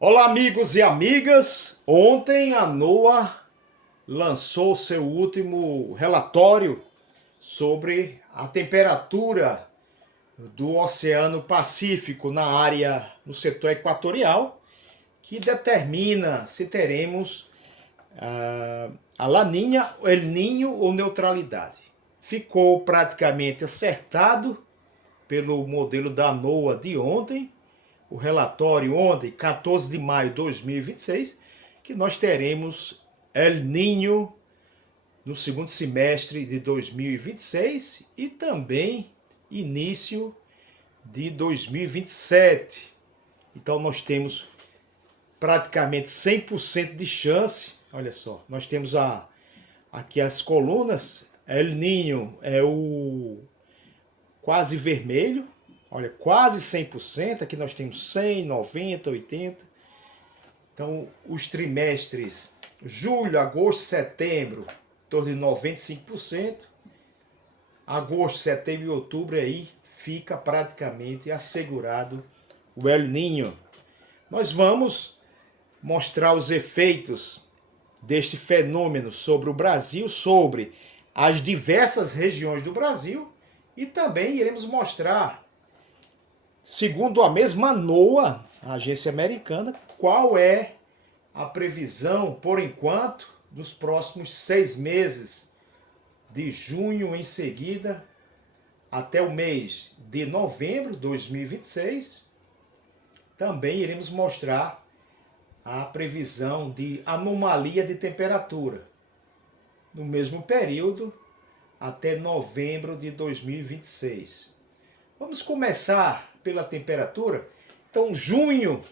Olá, amigos e amigas. Ontem a NOAA lançou seu último relatório sobre a temperatura do Oceano Pacífico na área, no setor equatorial, que determina se teremos a Laninha, El Ninho ou neutralidade. Ficou praticamente acertado pelo modelo da NOAA de ontem, o relatório ontem, 14 de maio de 2026, que nós teremos El Ninho no segundo semestre de 2026 e também início de 2027. Então nós temos praticamente 100% de chance. Olha só, nós temos aqui as colunas. El Ninho é o quase vermelho, olha, quase 100%, aqui nós temos 100, 90, 80. Então, os trimestres julho, agosto, setembro, em torno de 95%. Agosto, setembro e outubro aí fica praticamente assegurado o El Ninho. Nós vamos mostrar os efeitos deste fenômeno sobre o Brasil, sobre as diversas regiões do Brasil, e também iremos mostrar, segundo a mesma NOAA, a agência americana, qual é a previsão, por enquanto, dos próximos 6 meses, de junho em seguida, até o mês de novembro de 2026. Também iremos mostrar a previsão de anomalia de temperatura, no mesmo período, até novembro de 2026. Vamos começar pela temperatura. Então, junho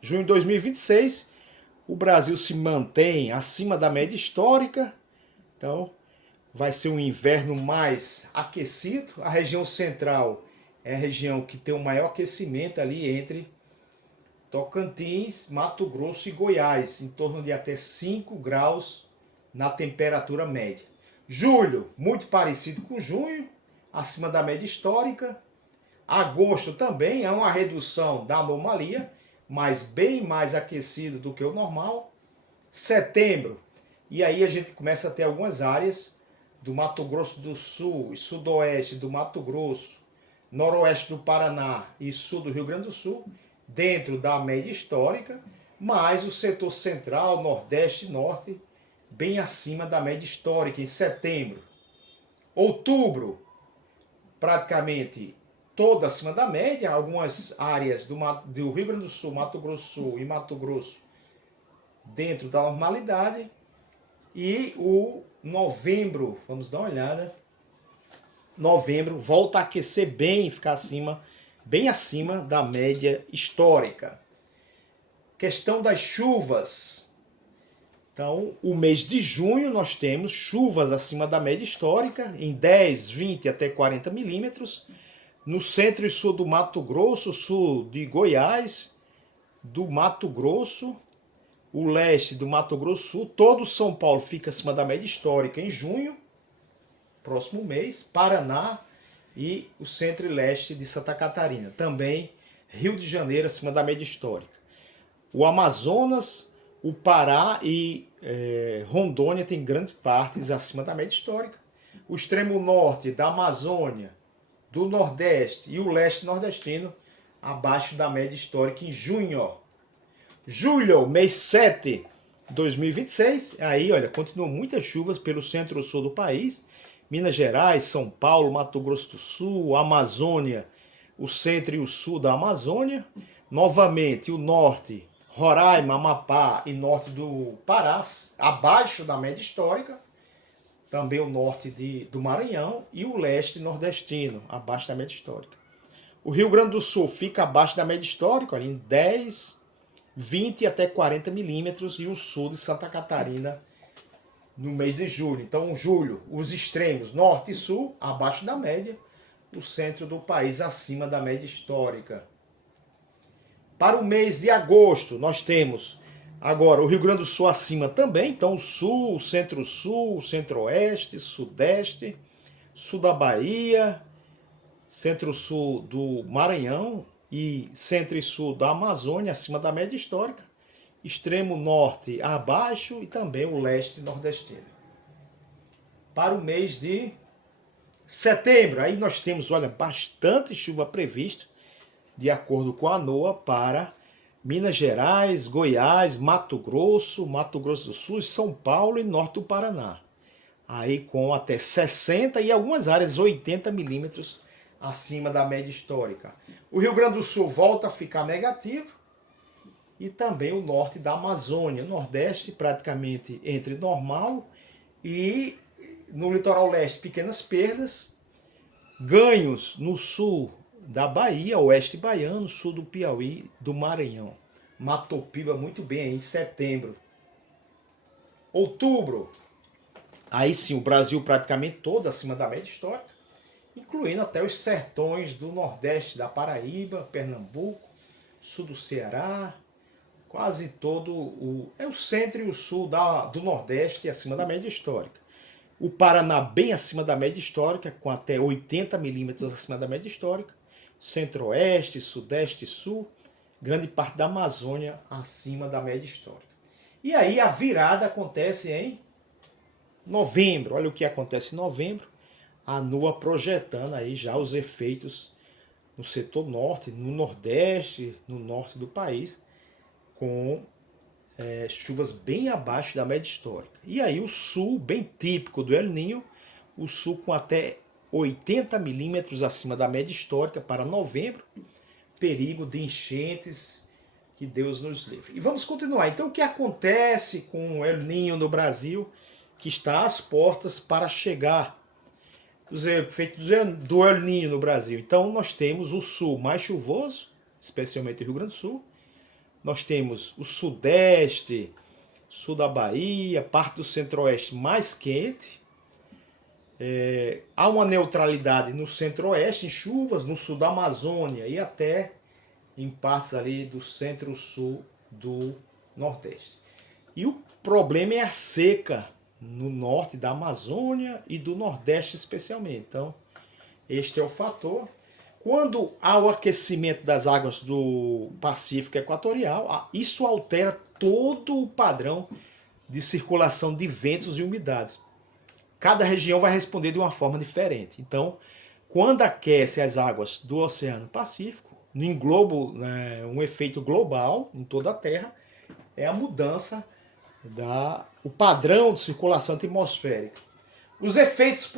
de 2026, o Brasil se mantém acima da média histórica. Então, vai ser um inverno mais aquecido. A região central é a região que tem o maior aquecimento ali entre Tocantins, Mato Grosso e Goiás, em torno de até 5 graus na temperatura média. Julho, muito parecido com junho, acima da média histórica. Agosto também é uma redução da anomalia, mas bem mais aquecido do que o normal. Setembro, e aí a gente começa a ter algumas áreas do Mato Grosso do Sul e sudoeste do Mato Grosso, noroeste do Paraná e sul do Rio Grande do Sul, dentro da média histórica, mas o setor central, nordeste e norte, bem acima da média histórica em setembro. Outubro, praticamente toda acima da média, algumas áreas do Rio Grande do Sul, Mato Grosso Sul e Mato Grosso dentro da normalidade. E o novembro, vamos dar uma olhada, novembro volta a aquecer bem, ficar acima, bem acima da média histórica. Questão das chuvas. Então, o mês de junho nós temos chuvas acima da média histórica, em 10, 20 até 40 milímetros. No centro e sul do Mato Grosso, sul de Goiás, do Mato Grosso, o leste do Mato Grosso Sul, todo São Paulo fica acima da média histórica em junho, próximo mês, Paraná e o centro e leste de Santa Catarina. Também Rio de Janeiro acima da média histórica. O Amazonas, o Pará e Rondônia tem grandes partes acima da média histórica. O extremo norte da Amazônia, do Nordeste e o leste nordestino abaixo da média histórica em junho. Julho, mês 7 de 2026, aí olha, continuam muitas chuvas pelo centro-sul do país, Minas Gerais, São Paulo, Mato Grosso do Sul, Amazônia, o centro e o sul da Amazônia, novamente o norte, Roraima, Amapá e norte do Pará, abaixo da média histórica, também o norte do Maranhão e o leste nordestino, abaixo da média histórica. O Rio Grande do Sul fica abaixo da média histórica, ali em 10, 20 até 40 milímetros, e o sul de Santa Catarina no mês de julho. Então, julho, os extremos, norte e sul, abaixo da média, o centro do país acima da média histórica. Para o mês de agosto, nós temos agora o Rio Grande do Sul acima também, então o sul, o centro-sul, o centro-oeste, sudeste, sul da Bahia, centro-sul do Maranhão e centro e sul da Amazônia acima da média histórica. extremo norte abaixo e também o leste nordestino. Para o mês de setembro, aí nós temos, olha, bastante chuva prevista, de acordo com a NOAA, para Minas Gerais, Goiás, Mato Grosso do Sul, São Paulo e norte do Paraná. Aí com até 60 e algumas áreas 80 milímetros acima da média histórica. O Rio Grande do Sul volta a ficar negativo e também o norte da Amazônia. O Nordeste praticamente entre normal e no litoral leste pequenas perdas. Ganhos no sul da Bahia, oeste baiano, sul do Piauí, do Maranhão. Matopiba muito bem em setembro. Outubro, aí sim o Brasil praticamente todo acima da média histórica, incluindo até os sertões do Nordeste da Paraíba, Pernambuco, sul do Ceará, quase todo o centro e o sul do Nordeste acima da média histórica. O Paraná bem acima da média histórica, com até 80 milímetros acima da média histórica. Centro-Oeste, Sudeste e Sul, grande parte da Amazônia acima da média histórica. E aí a virada acontece em novembro. Olha o que acontece em novembro. A NOAA projetando aí já os efeitos no setor norte, no Nordeste, no norte do país, com chuvas bem abaixo da média histórica. E aí o sul, bem típico do El Niño, o sul com até 80 milímetros acima da média histórica para novembro, perigo de enchentes, que Deus nos livre. E vamos continuar. Então o que acontece com o El Niño no Brasil, que está às portas para chegar, os efeitos do El Niño no Brasil? Então nós temos o sul mais chuvoso, especialmente o Rio Grande do Sul. Nós temos o Sudeste, sul da Bahia, parte do Centro-Oeste mais quente. Há uma neutralidade no Centro-Oeste, em chuvas, no sul da Amazônia e até em partes ali do Centro-Sul do Nordeste. E o problema é a seca no norte da Amazônia e do Nordeste especialmente. Então, este é o fator. Quando há o aquecimento das águas do Pacífico Equatorial, isso altera todo o padrão de circulação de ventos e umidades. Cada região vai responder de uma forma diferente. Então, quando aquece as águas do Oceano Pacífico, em globo, um efeito global em toda a Terra, é a mudança o padrão de circulação atmosférica. Os efeitos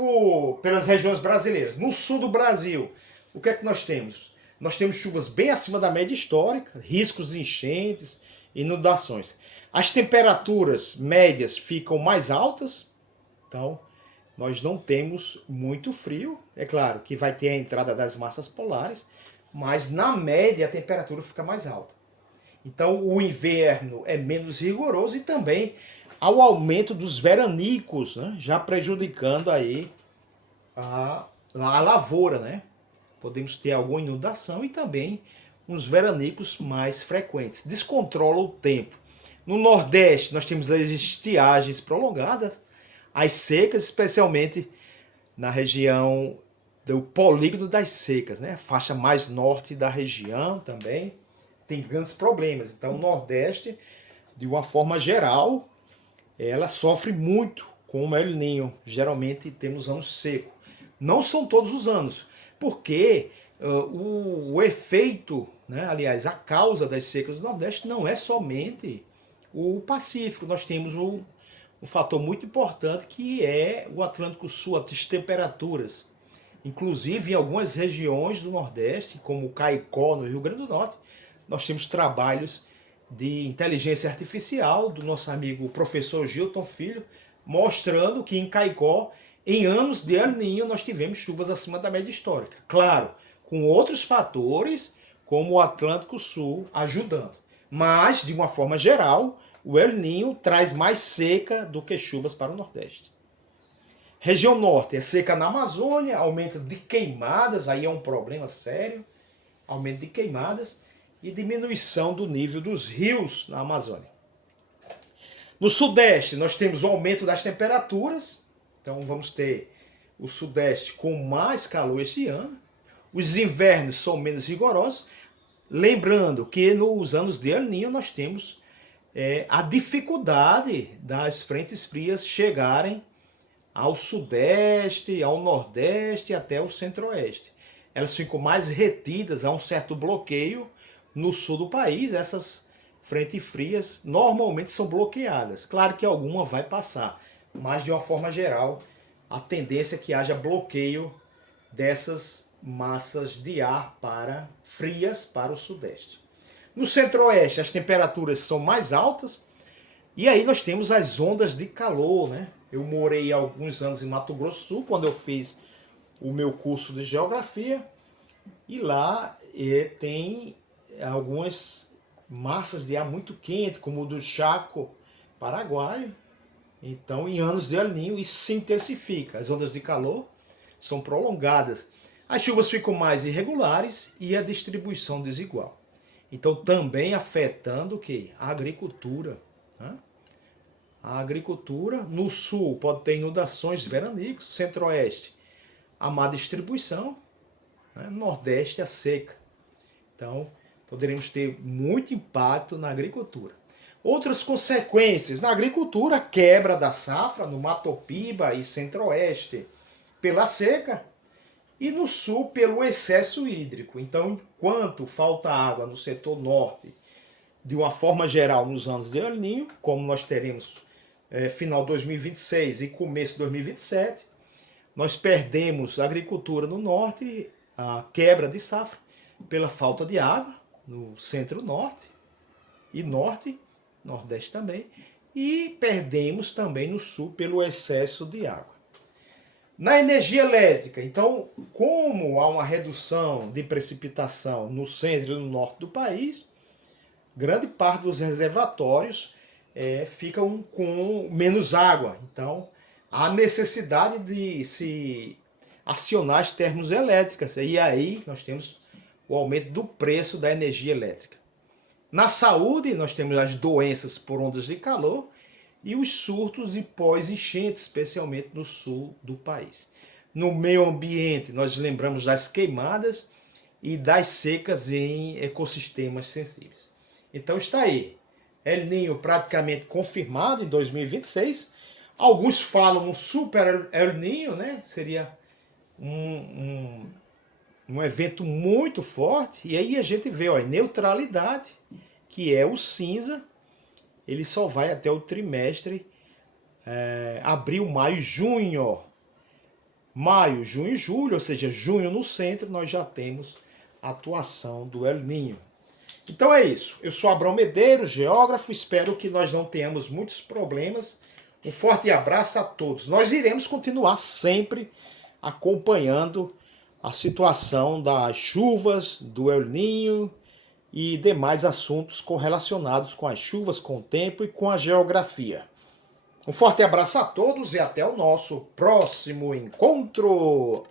pelas regiões brasileiras. No sul do Brasil, o que é que nós temos? Nós temos chuvas bem acima da média histórica, riscos de enchentes, inundações. As temperaturas médias ficam mais altas, então nós não temos muito frio. É claro que vai ter a entrada das massas polares, mas na média a temperatura fica mais alta. Então o inverno é menos rigoroso e também há o aumento dos veranicos, né? Já prejudicando aí a lavoura, né? Podemos ter alguma inundação e também uns veranicos mais frequentes. Descontrola o tempo. No Nordeste, nós temos as estiagens prolongadas, as secas, especialmente na região do polígono das secas, né? A faixa mais norte da região também tem grandes problemas. Então, o Nordeste, de uma forma geral, ela sofre muito com o El Niño. Geralmente temos anos secos. Não são todos os anos, porque o efeito, né, aliás, a causa das secas do Nordeste não é somente o Pacífico. Nós temos um fator muito importante que é o Atlântico Sul, as temperaturas. Inclusive, em algumas regiões do Nordeste, como o Caicó, no Rio Grande do Norte, nós temos trabalhos de inteligência artificial do nosso amigo professor Gilton Filho, mostrando que em Caicó, em anos de El Niño, nós tivemos chuvas acima da média histórica. Claro, com outros fatores, como o Atlântico Sul ajudando. Mas, de uma forma geral, o El Niño traz mais seca do que chuvas para o Nordeste. Região Norte é seca na Amazônia, aumento de queimadas, aí é um problema sério, aumento de queimadas e diminuição do nível dos rios na Amazônia. No Sudeste, nós temos o aumento das temperaturas, então vamos ter o Sudeste com mais calor esse ano. Os invernos são menos rigorosos. Lembrando que nos anos de El Niño nós temos a dificuldade das frentes frias chegarem ao sudeste, ao nordeste e até o centro-oeste. Elas ficam mais retidas, há um certo bloqueio no sul do país. Essas frentes frias normalmente são bloqueadas. Claro que alguma vai passar, mas de uma forma geral, a tendência é que haja bloqueio dessas massas de ar frias para o sudeste. No centro-oeste, as temperaturas são mais altas, e aí nós temos as ondas de calor, né? Eu morei há alguns anos em Mato Grosso do Sul, quando eu fiz o meu curso de geografia, e lá tem algumas massas de ar muito quente, como o do Chaco paraguaio. Então, em anos de El Niño, isso se intensifica. As ondas de calor são prolongadas. As chuvas ficam mais irregulares e a distribuição desigual. Então, também afetando o quê? A agricultura. Né? A agricultura, no sul, pode ter inundações veranícolas, centro-oeste, a má distribuição, né? Nordeste, a seca. Então, poderemos ter muito impacto na agricultura. Outras consequências na agricultura, quebra da safra no Mato Piba e centro-oeste pela seca e no sul pelo excesso hídrico. Então, enquanto falta água no setor norte, de uma forma geral nos anos de El Niño, como nós teremos final de 2026 e começo de 2027, nós perdemos a agricultura no norte, a quebra de safra pela falta de água no centro-norte e norte, nordeste também, e perdemos também no sul pelo excesso de água. Na energia elétrica, então, como há uma redução de precipitação no centro e no norte do país, grande parte dos reservatórios ficam com menos água. Então, há necessidade de se acionar as termoelétricas. E aí nós temos o aumento do preço da energia elétrica. Na saúde, nós temos as doenças por ondas de calor e os surtos de pós-enchente, especialmente no sul do país. No meio ambiente, nós lembramos das queimadas e das secas em ecossistemas sensíveis. Então está aí, El Niño praticamente confirmado em 2026. Alguns falam um super El Niño, né? Seria um evento muito forte. E aí a gente vê, ó, neutralidade, que é o cinza, ele só vai até o trimestre abril, maio, junho. Maio, junho e julho, ou seja, junho no centro, nós já temos a atuação do El Niño. Então é isso. Eu sou Abrão Medeiros, geógrafo. Espero que nós não tenhamos muitos problemas. Um forte abraço a todos. Nós iremos continuar sempre acompanhando a situação das chuvas, do El Niño e demais assuntos correlacionados com as chuvas, com o tempo e com a geografia. Um forte abraço a todos e até o nosso próximo encontro!